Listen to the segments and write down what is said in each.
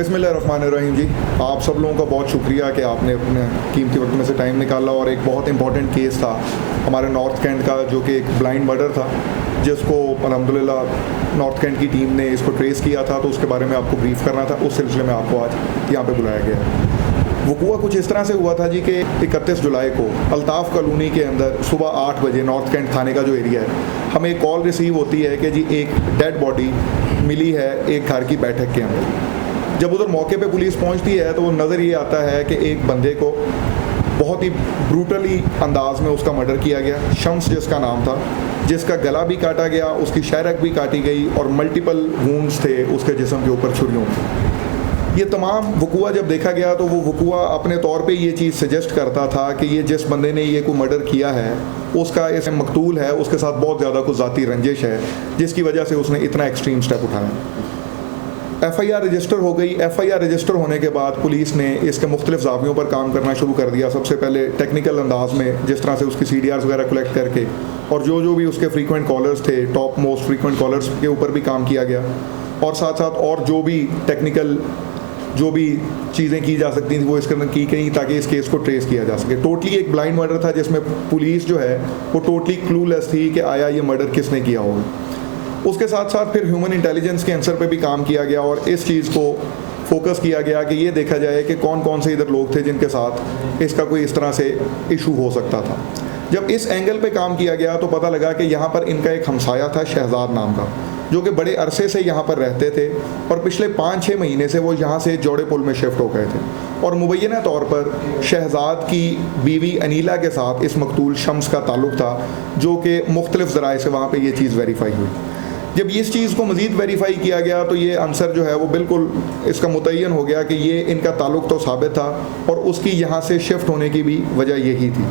बिस्मिल्लाहिर्रहमानिर्रहीम जी। आप सब लोगों का बहुत शुक्रिया कि आपने अपने कीमती वक्त में से टाइम निकाला। और एक बहुत इंपॉर्टेंट केस था हमारे नॉर्थ कैंट का, जो कि एक ब्लाइंड मर्डर था, जिसको अल्हम्दुलिल्लाह नॉर्थ कैंट की टीम ने इसको ट्रेस किया था। तो उसके बारे में आपको ब्रीफ करना था। उस सिलसिले में आपको आज यहाँ पे बुलाया गया है। वक़ूआ कुछ इस तरह से हुआ था जी कि 31 जुलाई को अल्ताफ़ कॉलोनी के अंदर सुबह 8 बजे नॉर्थ कैंट थाने का जो एरिया है, हमें एक कॉल रिसीव होती है कि जी एक डेड बॉडी मिली है एक घर की बैठक के अंदर। जब उधर मौके पे पुलिस पहुंचती है तो वो नज़र ये आता है कि एक बंदे को बहुत ही ब्रूटली अंदाज में उसका मर्डर किया गया। शम्स जिसका नाम था, जिसका गला भी काटा गया, उसकी शायरक भी काटी गई और मल्टीपल वूंड्स थे उसके जिस्म के ऊपर छुरियों के। ये तमाम वक़ूआ जब देखा गया तो वो वक़ूआ अपने तौर पे ये चीज़ सजेस्ट करता था कि ये जिस बंदे ने ये कोई मर्डर किया है उसका इस मकतूल है, उसके साथ बहुत ज़्यादा कुछ ज़ाती रंजिश है, जिसकी वजह से उसने इतना एक्सट्रीम स्टेप उठाया। FIR रजिस्टर हो गई। FIR रजिस्टर होने के बाद पुलिस ने इसके मुख्तलिफ ज़ावियों पर काम करना शुरू कर दिया। सबसे पहले टेक्निकल अंदाज में, जिस तरह से उसकी CDRs वगैरह कलेक्ट करके, और जो भी उसके फ्रीक्वेंट कॉलर्स थे, टॉप मोस्ट फ्रीक्वेंट कॉलर्स के ऊपर भी काम किया गया। और साथ साथ और जो भी टेक्निकल जो भी चीज़ें की जा सकती थी वो इसके अंदर की गई ताकि इस केस को ट्रेस किया जा सके। टोटली एक ब्लाइंड मर्डर था जिसमें पुलिस जो है वो टोटली क्लूलेस थी कि आया ये मर्डर किसने किया होगा। उसके साथ साथ फिर ह्यूमन इंटेलिजेंस के आंसर पे भी काम किया गया और इस चीज़ को फोकस किया गया कि ये देखा जाए कि कौन कौन से इधर लोग थे जिनके साथ इसका कोई इस तरह से इशू हो सकता था। जब इस एंगल पे काम किया गया तो पता लगा कि यहाँ पर इनका एक हमसाया था शहजाद नाम का, जो कि बड़े अरसे से यहाँ पर रहते थे और पिछले 5-6 महीने से वो यहाँ से जोड़े पुल में शिफ्ट हो गए थे। और मुबैना तौर पर शहजाद की बीवी अनीला के साथ इस मकतूल शम्स का ताल्लुक़ था, जो कि मुख्तलिफ ज़राए से वहाँ पर ये चीज़ वेरीफाई हुई। जब इस चीज़ को मज़ीद वेरीफाई किया गया तो ये आंसर जो है वो बिल्कुल इसका मुतय्यन हो गया कि ये इनका ताल्लुक़ तो साबित था और उसकी यहाँ से शिफ्ट होने की भी वजह यही थी।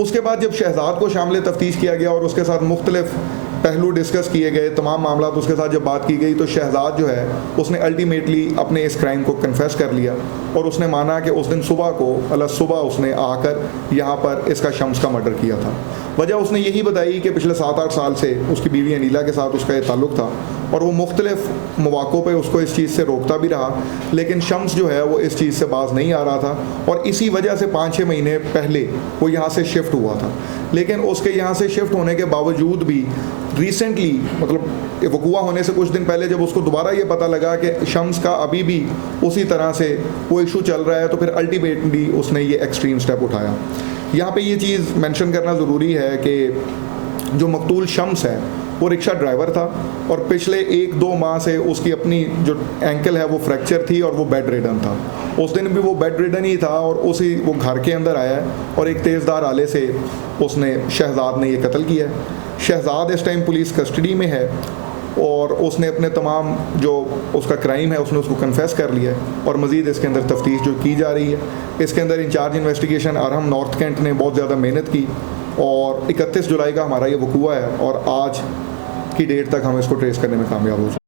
उसके बाद जब शहजाद को शामिल तफ्तीश किया गया और उसके साथ मुख्तलिफ पहलू डिस्कस किए गए, तमाम मामला उसके साथ जब बात की गई तो शहजाद जो है उसने अल्टीमेटली अपने इस क्राइम को कन्फेस कर लिया और उसने माना कि उस दिन सुबह को सुबह उसने आकर यहाँ पर इसका शम्स का मर्डर किया था। वजह उसने यही बताई कि पिछले 7-8 साल से उसकी बीवी अनीला के साथ उसका ये ताल्लुक़ था और वो मुख्तलिफ मौक़ों पे उसको इस चीज़ से रोकता भी रहा, लेकिन शम्स जो है वो इस चीज़ से बाज नहीं आ रहा था और इसी वजह से 5-6 महीने पहले वो यहाँ से शिफ्ट हुआ था। लेकिन उसके यहाँ से शिफ्ट होने के बावजूद भी रिसेंटली, मतलब वक़ूआ होने से कुछ दिन पहले, जब उसको दोबारा ये पता लगा कि शम्स का अभी भी उसी तरह से वो इशू चल रहा है, तो फिर अल्टीमेटली उसने ये एक्सट्रीम स्टेप उठाया। यहाँ पे ये चीज़ मेंशन करना ज़रूरी है कि जो मकतूल शम्स है वो रिक्शा ड्राइवर था और पिछले 1-2 माह से उसकी अपनी जो एंकल है वो फ्रैक्चर थी और वो बेड रिडन था। उस दिन भी वो बेड रिडन ही था और वो घर के अंदर आया और एक तेज़दार आले से उसने शहजाद ने ये कत्ल किया है। शहजाद इस टाइम पुलिस कस्टडी में है और उसने अपने तमाम जो उसका क्राइम है उसने उसको कन्फेस कर लिया है और मज़ीद इसके अंदर तफ्तीश जो की जा रही है, इसके अंदर in charge investigation Arham north cantt ने बहुत ज़्यादा मेहनत की और 31 जुलाई का हमारा ये वक़ूआ है और आज की डेट तक हम इसको ट्रेस करने में कामयाब हो चुके हैं।